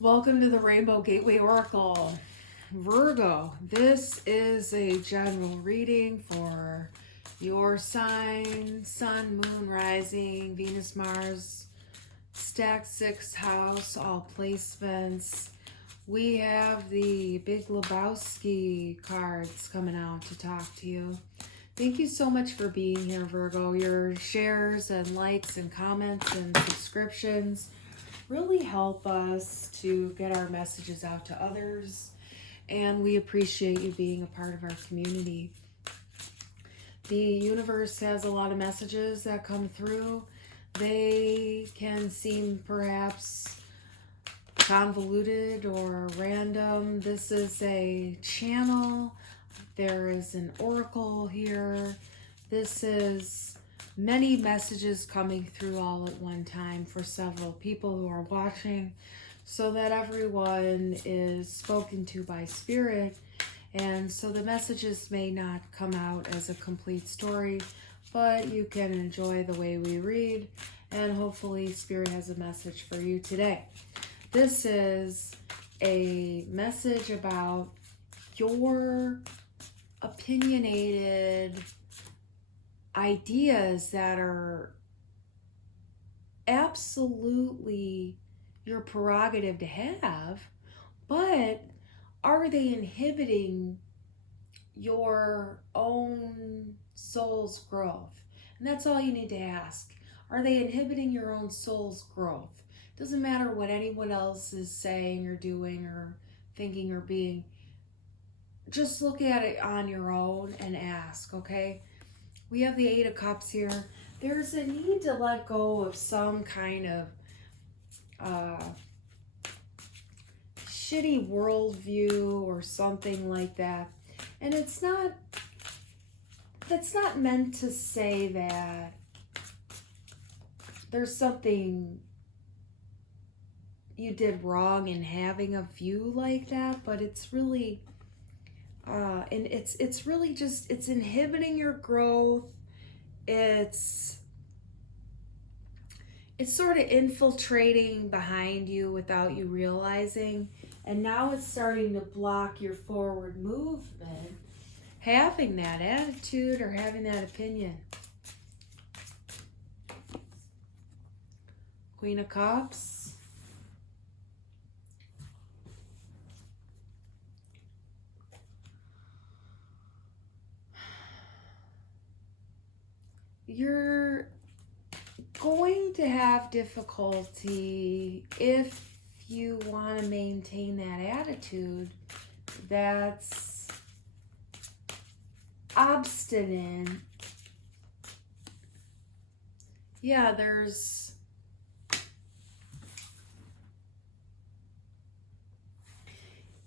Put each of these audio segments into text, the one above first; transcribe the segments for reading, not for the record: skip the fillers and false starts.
Welcome to the Rainbow Gateway Oracle. Virgo, this is a general reading for your sign, sun, moon, rising, Venus, Mars, stack 6 house, all placements. We have the Big Lebowski cards coming out to talk to you. Thank you so much for being here, Virgo. Your shares and likes and comments and subscriptions really help us to get our messages out to others, and we appreciate you being a part of our community. The universe has a lot of messages that come through. They can seem perhaps convoluted or random. This is a channel. There is an oracle here. This is many messages coming through all at one time for several people who are watching, so that everyone is spoken to by spirit. And so the messages may not come out as a complete story, but you can enjoy the way we read, and hopefully spirit has a message for you today. This is a message about your opinionated ideas that are absolutely your prerogative to have, but are they inhibiting your own soul's growth? And that's all you need to ask. Are they inhibiting your own soul's growth? Doesn't matter what anyone else is saying or doing or thinking or being. Just look at it on your own and ask, okay? We have the 8 of Cups here. There's a need to let go of some kind of shitty worldview or something like that. And that's not meant to say that there's something you did wrong in having a view like that, but it's really and it's really just, it's inhibiting your growth. It's sort of infiltrating behind you without you realizing, and now it's starting to block your forward movement, having that attitude or having that opinion. Queen of Cups. You're going to have difficulty if you want to maintain that attitude that's obstinate. Yeah,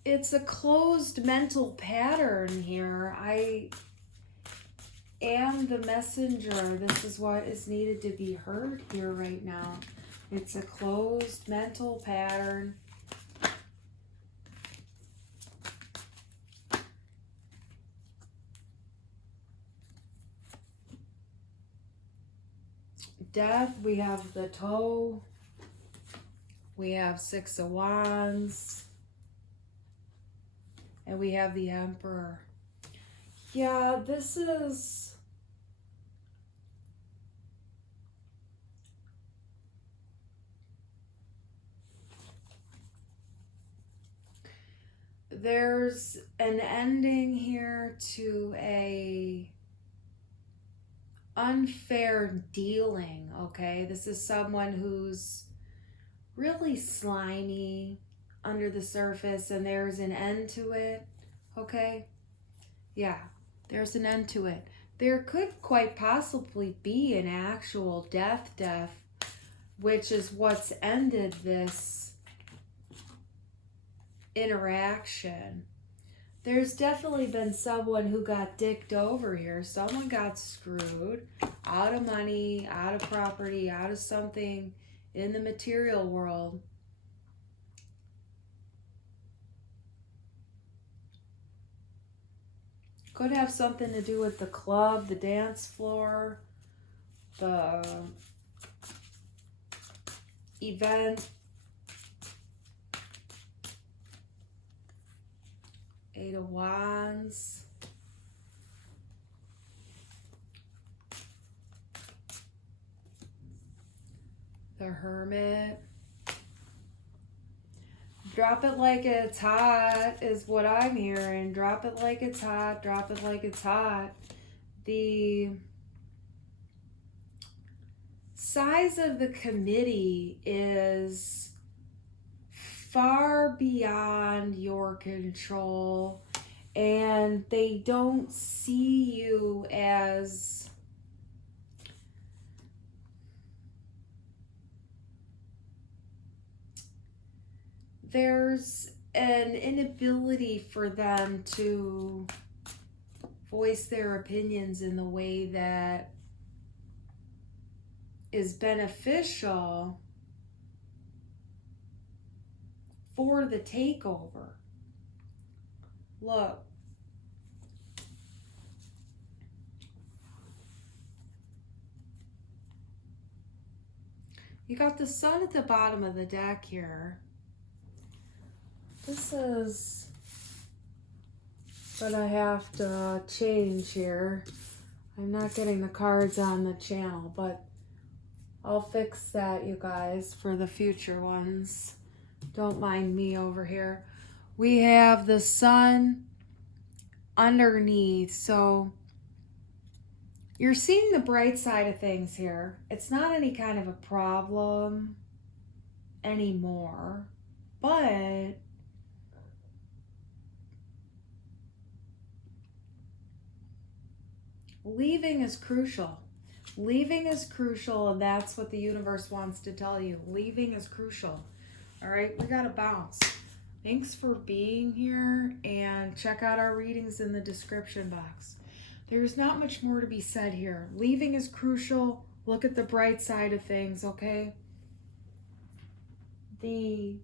it's a closed mental pattern here. I am the messenger. This is what is needed to be heard here right now. It's a closed mental pattern. Death, we have the toe. We have 6 of Wands. And we have the Emperor. Yeah, this is... there's an ending here to a unfair dealing, okay? This is someone who's really slimy under the surface, and there's an end to it, okay? Yeah, there's an end to it. There could quite possibly be an actual death, which is what's ended this interaction. There's definitely been someone who got dicked over here. Someone got screwed out of money, out of property, out of something in the material world. Could have something to do with the club, the dance floor, the event, Eight of Wands. The Hermit. Drop it like it's hot is what I'm hearing. Drop it like it's hot. Drop it like it's hot. The size of the committee is far beyond your control, and they don't see you as there's an inability for them to voice their opinions in the way that is beneficial for the takeover. Look. You got the Sun at the bottom of the deck here. This is gonna have to change here. I'm not getting the cards on the channel, but I'll fix that, you guys, for the future ones. Don't mind me over here. We have the Sun underneath, so you're seeing the bright side of things here. It's not any kind of a problem anymore, but leaving is crucial. Leaving is crucial, and that's what the universe wants to tell you. Leaving is crucial. All right, we got to bounce. Thanks for being here, and check out our readings in the description box. There's not much more to be said here. Leaving is crucial. Look at the bright side of things, okay? The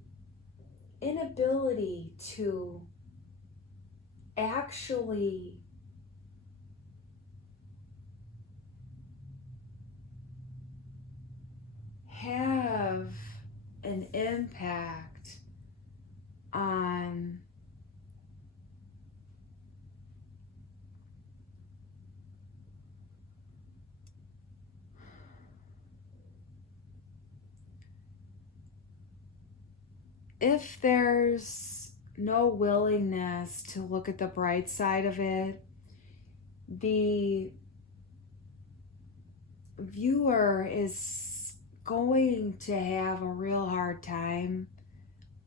inability to actually have an impact on if there's no willingness to look at the bright side of it, the viewer is going to have a real hard time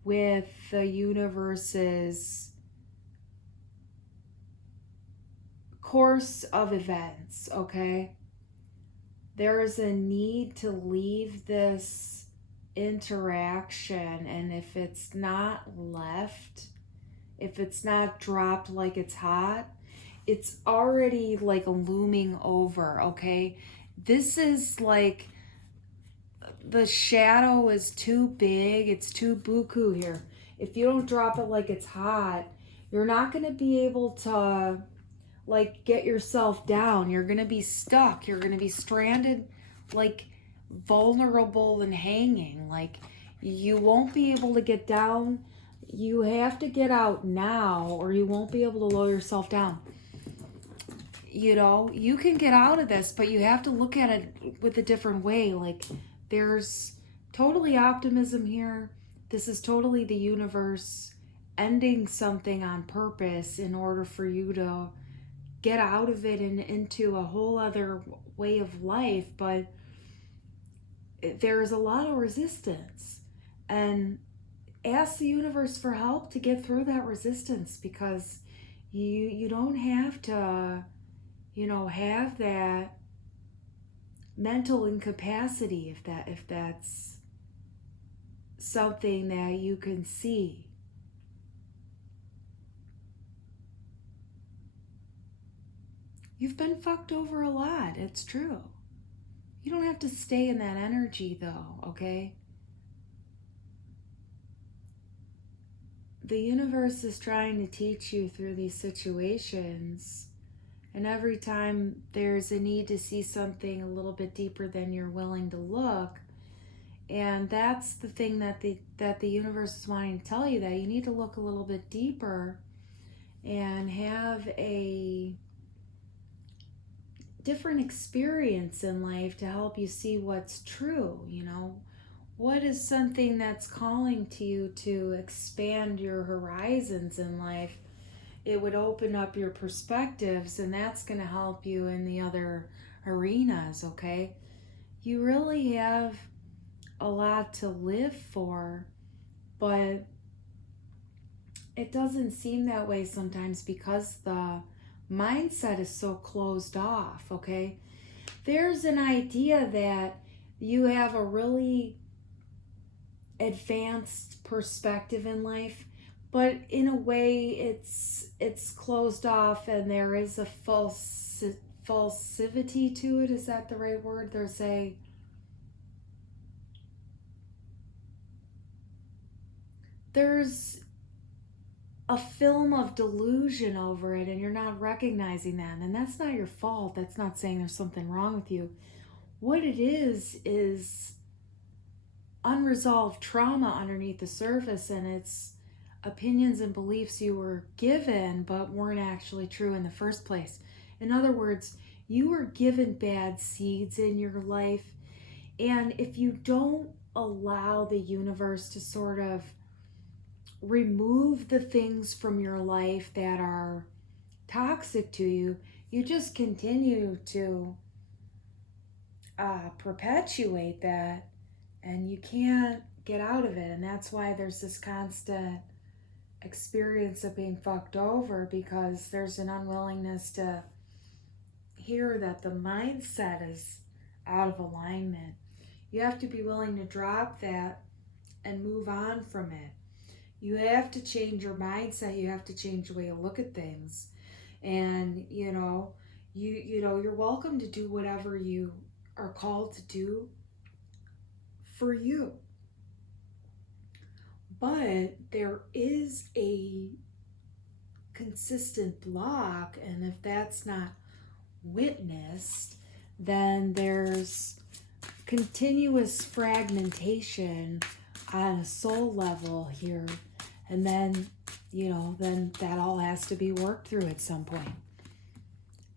with the universe's course of events, okay? There is a need to leave this interaction, and if it's not left, if it's not dropped like it's hot, it's already like looming over, okay? This is like the shadow is too big. It's too buku here. If you don't drop it like it's hot, you're not going to be able to like get yourself down. You're going to be stuck. You're going to be stranded, like vulnerable and hanging. Like you won't be able to get down. You have to get out now, or you won't be able to lower yourself down. You know, you can get out of this, but you have to look at it with a different way. Like there's totally optimism here. This is totally the universe ending something on purpose in order for you to get out of it and into a whole other way of life. But there's a lot of resistance, and ask the universe for help to get through that resistance, because you don't have to, you know, have that mental incapacity if that's something that you can see. You've been fucked over a lot. It's true. You don't have to stay in that energy though, okay? The universe is trying to teach you through these situations, and every time there's a need to see something a little bit deeper than you're willing to look, and that's the thing that the universe is wanting to tell you, that you need to look a little bit deeper and have a different experience in life to help you see what's true. What is something that's calling to you to expand your horizons in life? It would open up your perspectives, and that's going to help you in the other arenas, okay? You really have a lot to live for, but it doesn't seem that way sometimes because the mindset is so closed off, okay? There's an idea that you have a really advanced perspective in life, but in a way it's closed off, and there is a falsivity to it. Is that the right word? There's a film of delusion over it, and you're not recognizing that, and that's not your fault. That's not saying there's something wrong with you. What it is unresolved trauma underneath the surface, and it's opinions and beliefs you were given but weren't actually true in the first place. In other words, you were given bad seeds in your life, and if you don't allow the universe to sort of remove the things from your life that are toxic to you, you just continue to perpetuate that, and you can't get out of it. And that's why there's this constant experience of being fucked over, because there's an unwillingness to hear that the mindset is out of alignment. You have to be willing to drop that and move on from it. You have to change your mindset. You have to change the way you look at things. And you're welcome to do whatever you are called to do for you. But there is a consistent block, and if that's not witnessed, then there's continuous fragmentation on a soul level here, and then that all has to be worked through at some point.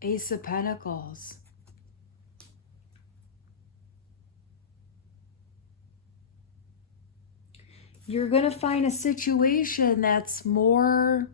Ace of Pentacles. You're going to find a situation that's more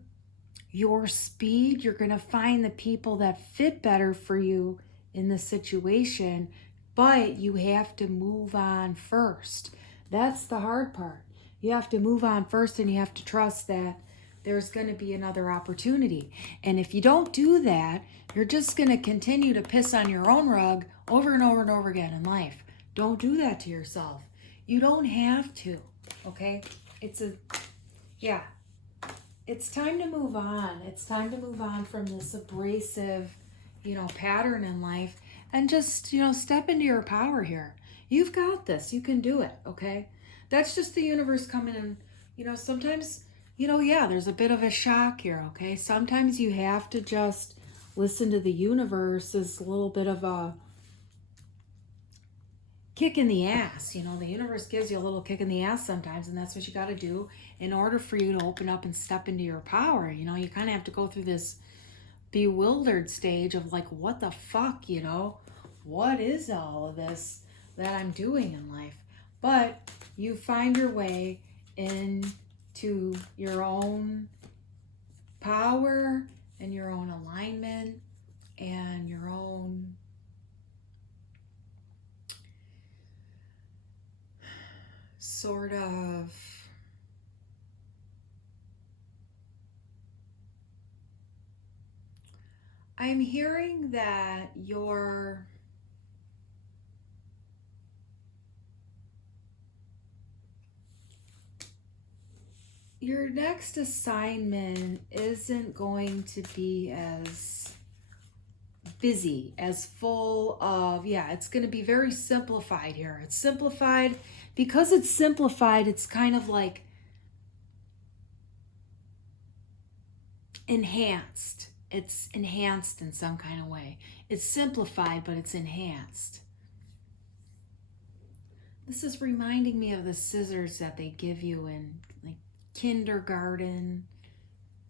your speed. You're going to find the people that fit better for you in the situation, but you have to move on first. That's the hard part. You have to move on first, and you have to trust that there's going to be another opportunity. And if you don't do that, you're just going to continue to piss on your own rug over and over and over again in life. Don't do that to yourself. You don't have to, okay? It's time to move on. It's time to move on from this abrasive, pattern in life, and just, step into your power here. You've got this. You can do it, okay? That's just the universe coming in. Sometimes, there's a bit of a shock here, okay? Sometimes you have to just listen to the universe as a little bit of a kick in the ass. The universe gives you a little kick in the ass sometimes, and that's what you got to do in order for you to open up and step into your power. You kind of have to go through this bewildered stage of like, what the fuck, what is all of this that I'm doing in life? But you find your way into your own power and your own alignment and your own sort of I'm hearing that your next assignment isn't going to be as busy, as full of, it's going to be very simplified here. It's simplified. Because it's simplified, it's kind of like enhanced. It's enhanced in some kind of way. It's simplified, but it's enhanced. This is reminding me of the scissors that they give you in like kindergarten,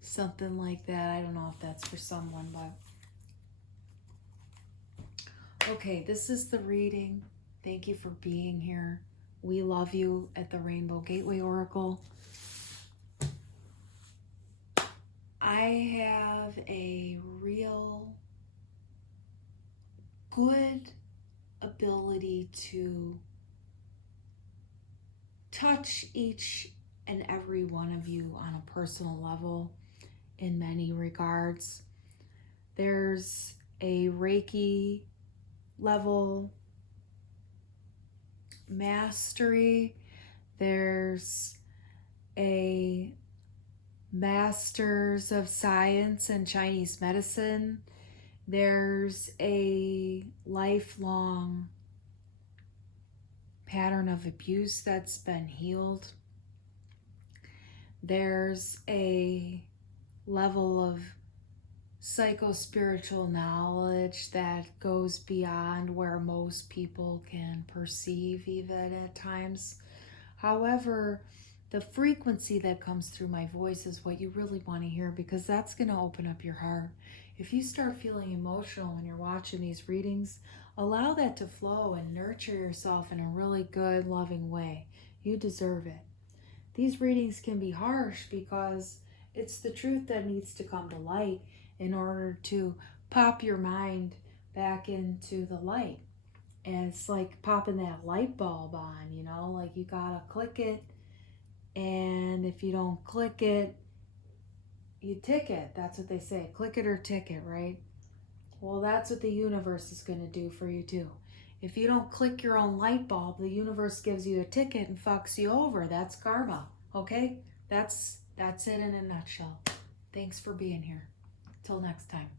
something like that. I don't know if that's for someone, but okay, this is the reading. Thank you for being here. We love you at the Rainbow Gateway Oracle. I have a real good ability to touch each and every one of you on a personal level in many regards. There's a Reiki level mastery. There's a Masters of Science and Chinese Medicine. There's a lifelong pattern of abuse that's been healed. There's a level of psycho-spiritual knowledge that goes beyond where most people can perceive even at times. However, the frequency that comes through my voice is what you really want to hear, because that's going to open up your heart. If you start feeling emotional when you're watching these readings, allow that to flow and nurture yourself in a really good, loving way. You deserve it. These readings can be harsh because it's the truth that needs to come to light in order to pop your mind back into the light. And it's like popping that light bulb on, you know, like you gotta click it. And if you don't click it, you tick it. That's what they say. Click it or tick it, right? Well, that's what the universe is going to do for you too. If you don't click your own light bulb, the universe gives you a ticket and fucks you over. That's karma, okay? That's it in a nutshell. Thanks for being here. Till next time.